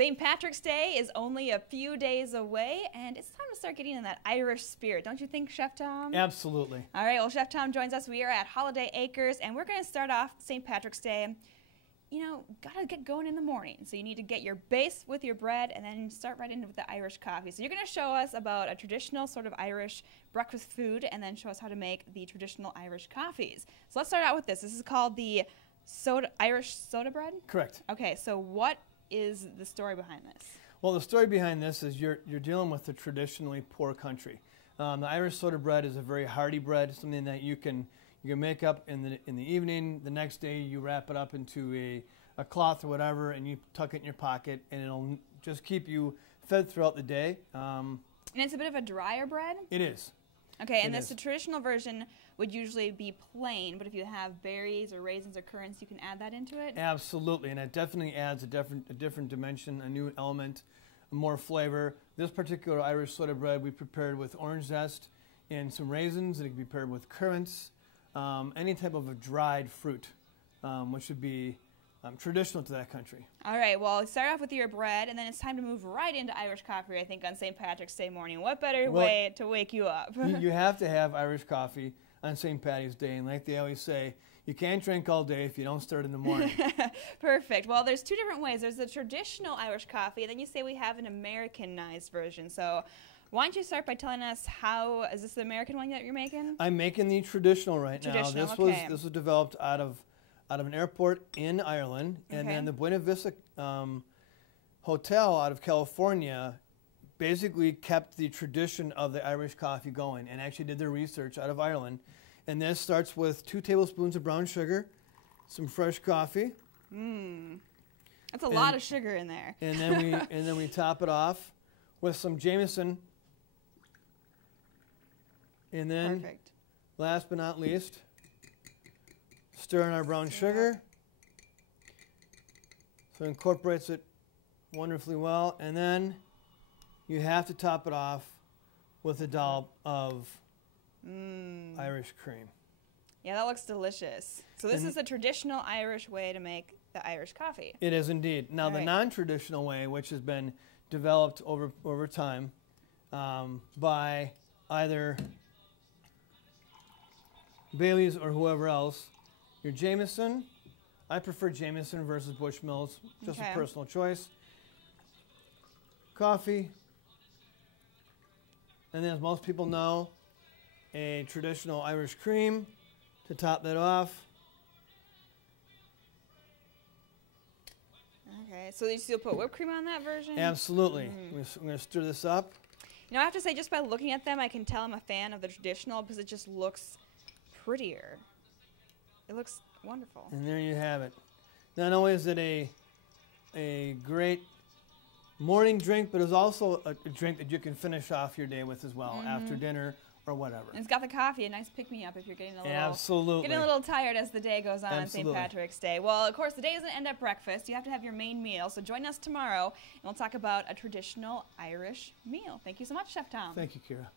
St. Patrick's Day is only a few days away, and it's time to start getting in that Irish spirit. Don't you think, Chef Tom? Absolutely. All right, well, Chef Tom joins us. We are at Holiday Acres, and we're going to start off St. Patrick's Day. You know, gotta get going in the morning. So you need to get your base with your bread and then start right into the Irish coffee. So you're going to show us about a traditional sort of Irish breakfast food and then show us how to make the traditional Irish coffees. So let's start out with this. This is called the Irish soda bread? Correct. Okay, so what is the story behind this? Well, the story behind this is you're dealing with a traditionally poor country. The Irish soda bread is a very hearty bread, something that you can make up in the evening. The next day you wrap it up into a cloth or whatever, and you tuck it in your pocket, and it'll just keep you fed throughout the day. And it's a bit of a drier bread? It is. Okay, and the traditional version would usually be plain, but if you have berries or raisins or currants, you can add that into it? Absolutely, and it definitely adds a different dimension, a new element, more flavor. This particular Irish soda bread we prepared with orange zest and some raisins, and it can be paired with currants, any type of a dried fruit, which would be traditional to that country. All right, well, start off with your bread, and then it's time to move right into Irish coffee, I think, on St. Patrick's Day morning. What better way to wake you up? You have to have Irish coffee on St. Patty's Day, and like they always say, you can't drink all day if you don't start in the morning. Perfect. Well, there's two different ways. There's the traditional Irish coffee, and then you say we have an Americanized version. So why don't you start by telling us is this the American one that you're making? I'm making the traditional right now. This okay. was developed out of an airport in Ireland, and then the Buena Vista Hotel out of California basically kept the tradition of the Irish coffee going and actually did their research out of Ireland. And this starts with 2 tablespoons of brown sugar, some fresh coffee. That's a lot of sugar in there. And then we top it off with some Jameson. And then, last but not least, stir in our brown sugar. So it incorporates it wonderfully well. And then you have to top it off with a dollop of Irish cream. Yeah, that looks delicious. So this is the traditional Irish way to make the Irish coffee. It is indeed. Now the non-traditional way, which has been developed over time by either Bailey's or whoever else, your Jameson. I prefer Jameson versus Bushmills, just a personal choice. Coffee. And then, as most people know, a traditional Irish cream to top that off. Okay, so you still put whipped cream on that version? Absolutely. We're going to stir this up. You know, I have to say, just by looking at them, I can tell I'm a fan of the traditional because it just looks prettier. It looks wonderful. And there you have it. Not only is it a great morning drink, but it's also a drink that you can finish off your day with as well after dinner or whatever. And it's got the coffee, a nice pick-me-up if you're getting a little tired as the day goes on St. Patrick's Day. Well, of course, the day doesn't end at breakfast. You have to have your main meal. So join us tomorrow, and we'll talk about a traditional Irish meal. Thank you so much, Chef Tom. Thank you, Kira.